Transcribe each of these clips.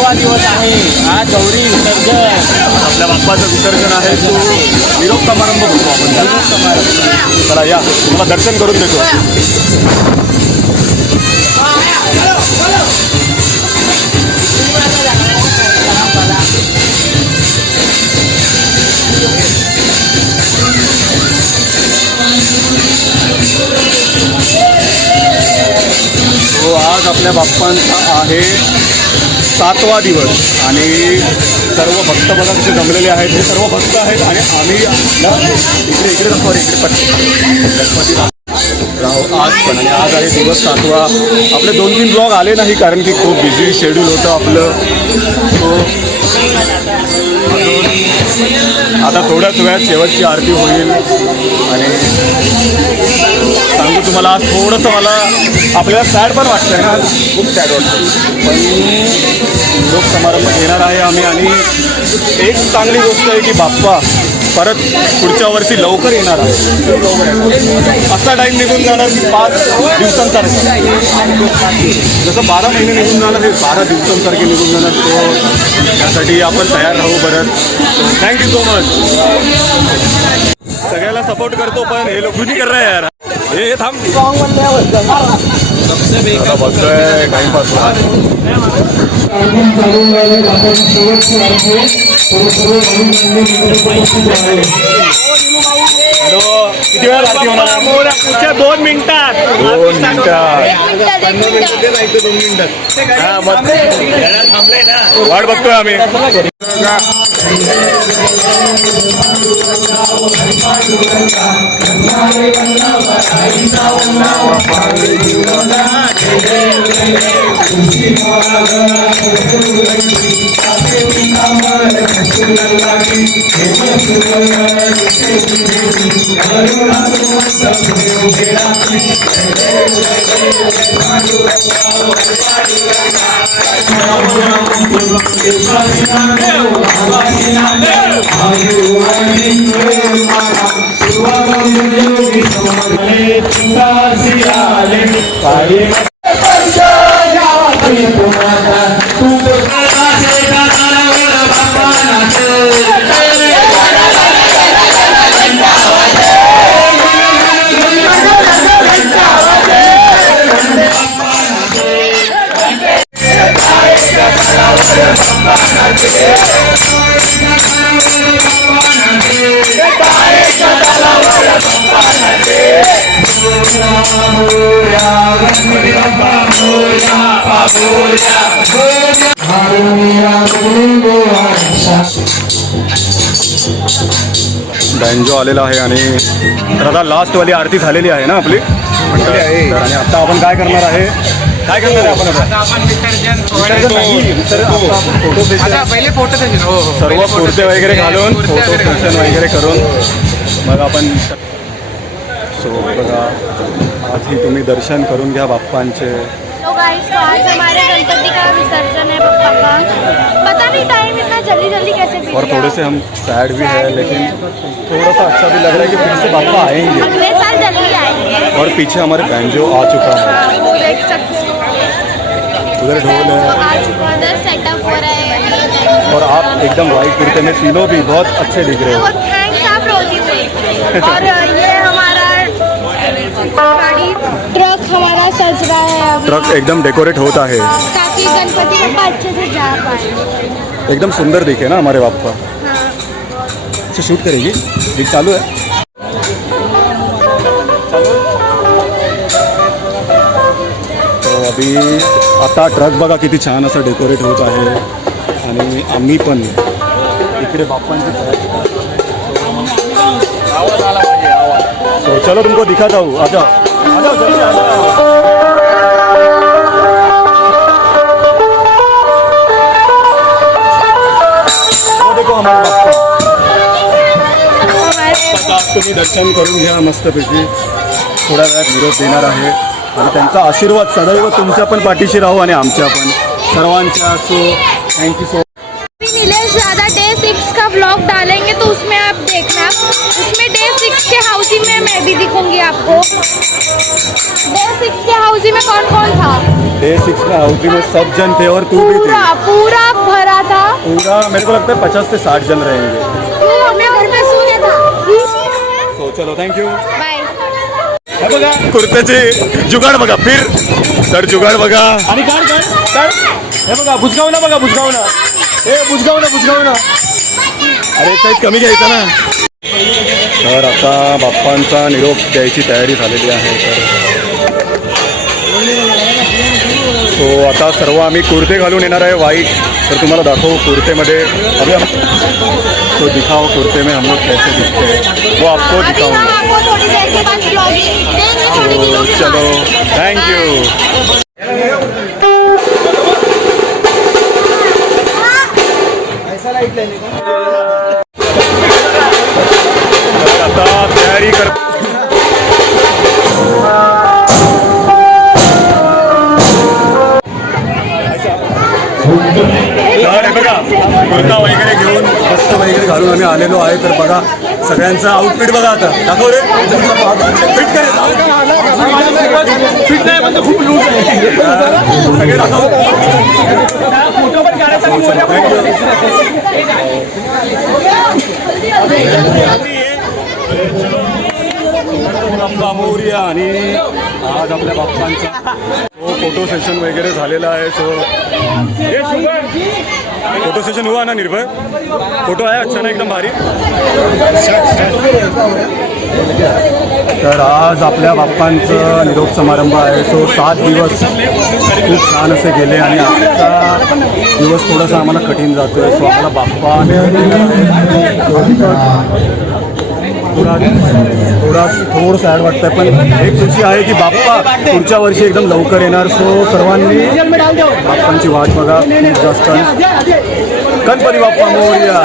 7वा दिवस आहे. आज गौरी विसर्जन. आपल्या बाप्पाचं विसर्जन आहे. तो निरोप समारंभ होतो आपण निरोप समारंभ. चला या तुम्हाला दर्शन करून देतो. तो आज आपल्या बाप्पांचा आहे 7वा दिवस आणि सर्व भक्त बघा तिथे जमलेले आहेत. हे सर्व भक्त आहेत आणि आम्ही इकडे इकडे दाखवा इकडे गणपती राहू आज पण. आणि आज आहे दिवस 7वा. आपले 2-3 ब्लॉग आले नाही कारण की खूप बिझी शेड्यूल होतं आपलं. तो आता थोड्याच वेळात शेवटची आरती होईल आणि सांगू तुम्हाला आज थोडंसं मला आपल्याला सॅड पण वाटतं आहे ना. खूप सॅड वाटतं पण लोक समारंभ घेणार आहे आम्ही. आणि एक चांगली गोष्ट आहे की बाप्पा परत पुढच्या वर्षी लवकर येणार आहे. असा टाईम निघून जाणार की 5 दिवसांसारखं. जसं 12 महिने निघून जाणार हे 12 दिवसांसारखे निघून जाणार. तो त्यासाठी आपण तयार राहू. परत थँक्यू सो मच. सगळ्याला सपोर्ट करतो पण हे लोक कुणी कर रहा है यार. हे थांब बसतोय टाइमपास. हॅलो किती वेळा आरती होणार? पुढच्या 2 मिनिटात. 2 मिनिटात. 2 मिनिटात. हा मग थांबलंय ना. वाट बघतोय आम्ही. बँजो आलेला आहे आणि तर आता लास्टवाली आरती झालेली आहे ना आपली. आणि आता आपण काय करणार आहे आपण आपण विसर्जन फोटो सेशन. पहिले फोटो सेशन. सर्व कुर्ते वगैरे घालून फोटो सेशन वगैरे करून मग आपण. सो बघा आजही तुम्ही दर्शन करून घ्या बाप्पांचे. तो गाइस तो आज हमारे गणपति का विसर्जन है पप्पा का. पता नहीं टाइम इतना जल्दी जल्दी कैसे बीत और थोड़े से हम सैड भी है लेकिन थोड़ा सा अच्छा भी लग रहा है कि फिर से बाप्पा आएंगे. अगले साल जल्दी आएंगे. और पीछे हमारे बैंजो आ चुका है. वो देख सकते हो. उधर ढोल है आ चुका उधर सेटअप हो रहा है. और आप एकदम वाइट कुर्ते में तीनों भी बहुत अच्छे दिख रहे हो. बहुत थैंक्स आप रोजी से. और ये हमारा गाड़ी ट्रक हमारा सज रहा है अभी. ट्रक एकदम डेकोरेट होता है. ताकि गणपति बप्पा अच्छे से जा पाए. एकदम सुंदर दिखे ना हमारे बाप्पा. हाँ. अच्छा शूट करेगी दिख चालू है. तो अभी आता ट्रक बघा किती छान असं डेकोरेट होत आहे आणि आम्ही पण इकडे बाप्पांची. तो चलो तुमको दिखाता हूँ. आ जाओ आ जाओ जल्दी आ जाओ. वो देखो हमारे बाप्पा. तुम्ही दर्शन करून घ्या मस्तपैकी. थोड्या वेळात निरोप देणार आहे आणि त्यांचा आशीर्वाद सदैव तुमच्या पण पाठीशी राहू आणि आमच्या पण सर्वांच्या. So thank you so. नीलेश ज़्यादा डे 6 का व्लॉग डालेंगे तो उसमें आप देखना. उसमें डे 6 के हाउसी में मैं भी दिखूंगी आपको. डे 6 के हाउसी में कौन कौन था. डे 6 में हाउसी में सब जन थे और तू भी थी। पूरा भरा था। पूरा मेरे को लगता है 50 से 60 जन रहेंगे। मैं घर पे सो गया था। सो चलो थँक्यू। बाय। हे बघा कुर्त्याचे जुगाड बघा फिर तर जुगाड बघा आणि काढ हे बघा बुजगाव ना हे बुजगाव ना अरे साईज कमी घ्यायचा ना। तर आता बाप्पांचा निरोप द्यायची तयारी झालेली आहे। सो आता सर्व आम्ही कुर्ते घालून येणार आहे व्हाईट। तर तुम्हाला दाखवू कुर्तेमध्ये अभी हम तो दिखाओ कुर्ते में हम लोग कैसे दिखते हैं वो आपको दिखाऊंगा। आपको थोड़ी देर के बाद तो चलो थैंक यू। आता तयारी कर बघा कुर्ता वगैरे घेऊन मस्त वगैरे घालून आम्ही आलेलो आहे। तर बघा सगळ्यांचा आउटफिट बघा आता दाखव रे फिट नाही म्हणजे खूप लूज आहे सगळे दाखव फोटो पण मोरया आणि आज आपल्या बाप्पांचा फोटो सेशन वगैरे झालेला आहे। सो फोटो सेशन हुआ ना निर्भय फोटो आहे अच्छा ना एकदम भारी। तर आज आपल्या बाप्पांचं निरोप समारंभ आहे। सो 7 दिवस खूप छान असे गेले आणि आजचा दिवस थोडासा आम्हाला कठीण जातोय। सो आम्हाला बाप्पा थोडं सॅड वाटतंय पण एक खुशी आहे की बाप्पा पुढच्या वर्षी एकदम लवकर येणार। सो सर्वांनी बाप्पांची वाट बघा खूप जास्त। गणपती बाप्पा मोरया।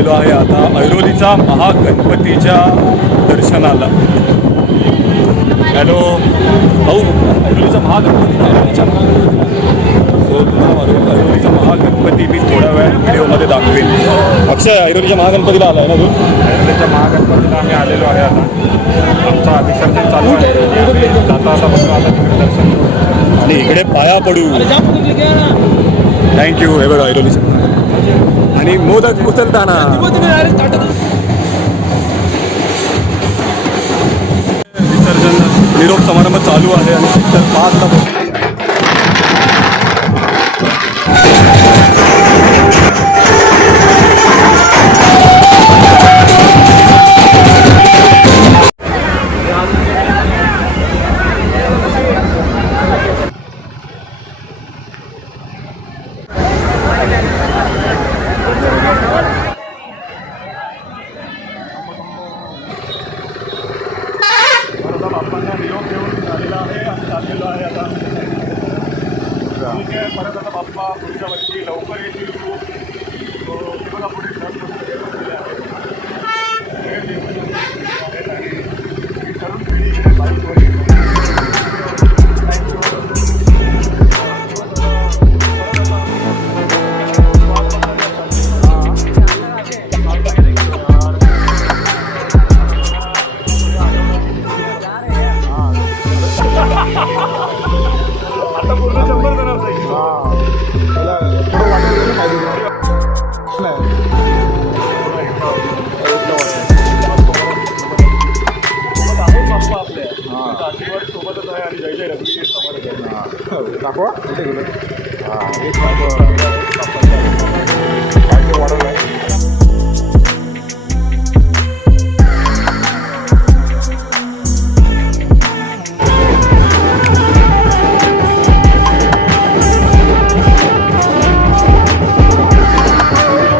आलेलो आहे आता ऐरोलीचा महागणपतीच्या दर्शनाला. हॅलो भाऊ, ऐरोलीचा महागणपती ऐरोलीचा महागणपती मी थोड्या वेळ व्हिडिओमध्ये दाखवेन. अक्षय, ऐरोलीच्या महागणपतीला आला आहे ना तू? ऐरोलीच्या महागणपतीला आम्ही आलेलो आहे आता. आमचा विसर्जन चालू आहे. जाता आता बघा आता तिकडे दर्शन करू. आणि इकडे पाया पडू. थँक्यू. हे बघा ऐरोलीचं आणि मोदक उचलताना विसर्जन निरोप समारंभ चालू आहे आणि सेक्टर 5ला परत आता बाप्पा पुढच्या वर्षी लवकर येतील. आता पूर्ण 100 जण असायची. आशीर्वाद सोबतच आहे आणि जय जय रघुवीर समर्थ. दाखवा कुठे गेलं. हां, एक वाढवलं आहे.